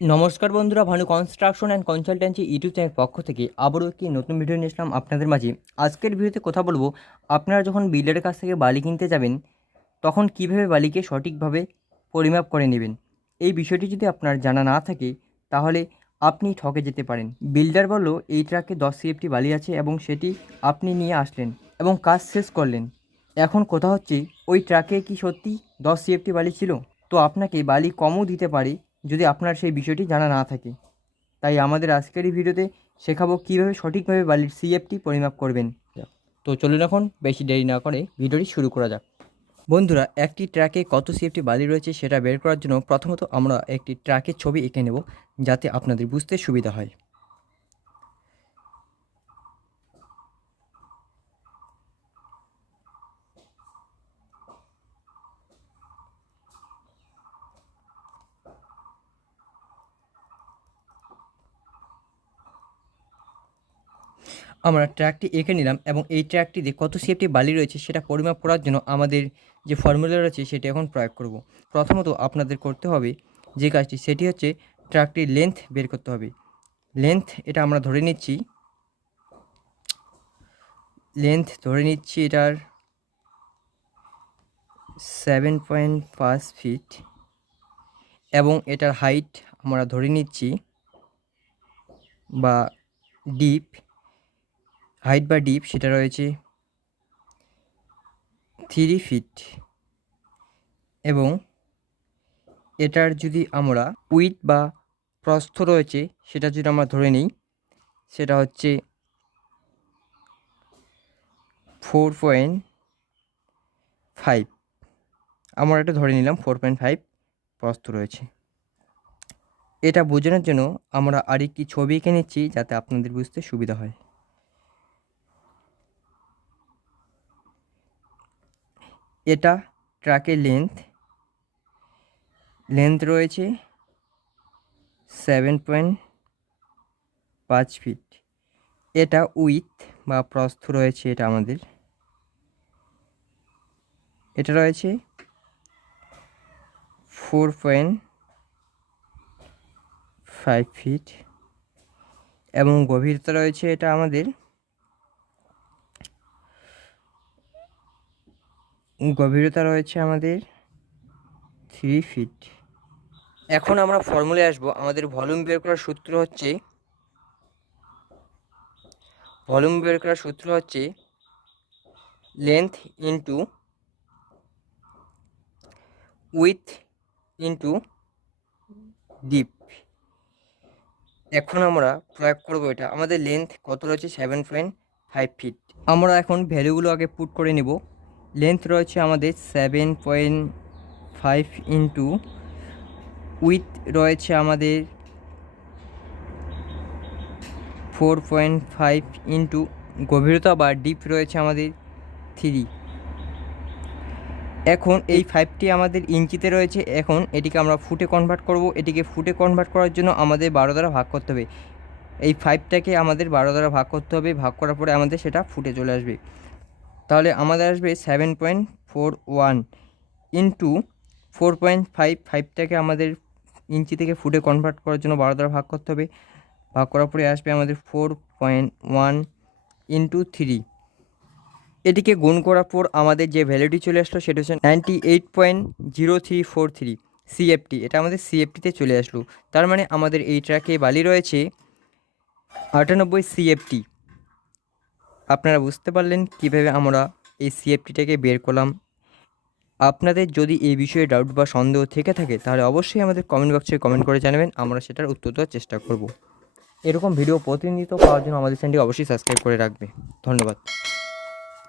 নমস্কার বন্ধুরা, Bhanu construction and consultancy YouTube channel পক্ষ থেকে আবারও একটি নতুন ভিডিও নিয়ে আসলাম আপনাদের মাঝে। আজকের ভিডিওতে কথা বলবো আপনারা যখন বিল্ডারের কাছ থেকে বালি কিনতে যাবেন তখন কিভাবে বালিকে সঠিকভাবে পরিমাপ করে নেবেন। এই বিষয়টি যদি আপনার জানা না থাকে তাহলে আপনি ঠকে যেতে পারেন। বিল্ডার বলল এই ট্রাকে 10 সিএফটি বালি আছে এবং সেটি আপনি নিয়ে আসলেন এবং কাজ শেষ করলেন। এখন কথা হচ্ছে ওই ট্রাকে কি সত্যি 10 সিএফটি বালি ছিল? তো আপনাকে বালি কমও দিতে পারে যদি আপনার সেই বিষয়টি জানা না থাকে। তাই আমাদের আজকের এই ভিডিওতে শেখাবো কীভাবে সঠিকভাবে বালির সিএফটি পরিমাপ করবেন। তো চলুন এখন বেশি দেরি না করে ভিডিওটি শুরু করা যাক। বন্ধুরা, একটি ট্রাকে কত সিএফটি বালি রয়েছে সেটা বের করার জন্য প্রথমত আমরা একটি ট্রাকের ছবি এঁকে নেব, যাতে আপনাদের বুঝতে সুবিধা হয়। আমরা ট্র্যাকটি এঁকে নিলাম এবং এই ট্র্যাকটিতে কত সিএফটি বালি রয়েছে সেটা পরিমাপ করার জন্য আমাদের যে ফর্মুলা রয়েছে সেটি এখন প্রয়োগ করব। প্রথমত আপনাদের করতে হবে যে কাজটি, সেটি হচ্ছে ট্র্যাকটির লেন্থ বের করতে হবে। লেন্থ এটা আমরা ধরে নিচ্ছি, এটার 7.5 ফিট এবং এটার হাইট আমরা ধরে নিচ্ছি বা ডিপ, হাইট বা ডিপ সেটা রয়েছে 3 ফিট এবং এটার যদি আমরা উইথ বা প্রস্থ রয়েছে সেটা যদি আমরা ধরে নিই সেটা হচ্ছে 4.5, আমরা এটা ধরে নিলাম 4.5 প্রস্থ রয়েছে। এটা বোঝানোর জন্য আমরা আরেকটি ছবি এঁকে নিচ্ছি যাতে আপনাদের বুঝতে সুবিধা হয়। এটা ট্রাকের লেন্থ রয়েছে 7.5 ফিট। এটা উইথ বা প্রস্থ রয়েছে এটা রয়েছে 4.5 ফিট এবং গভীরতা রয়েছে এটা আমাদের 3 ফিট। এখন আমরা ফর্মুলায় আসবো। আমাদের ভলিউম বের করার সূত্র হচ্ছে length into with into deep. এখন আমরা প্রয়োগ করবো এটা। আমাদের লেন্থ কত রয়েছে 7.5 ফিট। আমরা এখন ভ্যালুগুলো আগে পুট করে নেব। লেন্থ রয়েছে আমাদের 7.5 ইন্টু উইথ রয়েছে আমাদের 4.5 ইন্টু গভীরতা বা ডিপ রয়েছে আমাদের 3। এখন এই 5টি আমাদের ইঞ্চিতে রয়েছে। এখন এটিকে আমরা ফুটে কনভার্ট করব। এটিকে ফুটে কনভার্ট করার জন্য আমাদের 12 দ্বারা ভাগ করতে হবে। এই 5টাকে আমাদের 12 দ্বারা ভাগ করতে হবে। ভাগ করার পরে আমাদের সেটা ফুটে চলে আসবে। তাহলে আমাদের আসবে 7.41 ইন্টু 4.5। 5টাকে আমাদের ইঞ্চি থেকে ফুটে কনভার্ট করার জন্য 12 দ্বারা ভাগ করতে হবে। ভাগ করার পরে আসবে আমাদের 4.1 ইন্টু 3। এটিকে গুণ করার পর আমাদের যে ভ্যালুটি চলে আসলো সেটা হচ্ছে 98.0343 সিএফটি। এটা আমাদের সিএফটিতে চলে আসলো। তার মানে আমাদের এই ট্রাকে বালি রয়েছে 98 সিএফটি। আপনারা বুঝতে পারলেন কীভাবে আমরা এই সিএফটিটাকে বের করলাম। আপনাদের যদি এই বিষয়ে ডাউট বা সন্দেহ থেকে থাকে তাহলে অবশ্যই আমাদের কমেন্ট বক্সে কমেন্ট করে জানাবেন, আমরা সেটার উত্তর দেওয়ার চেষ্টা করব। এরকম ভিডিও প্রতিনিয়ত পাওয়ার জন্য আমাদের চ্যানেলটি অবশ্যই সাবস্ক্রাইব করে রাখবে। ধন্যবাদ।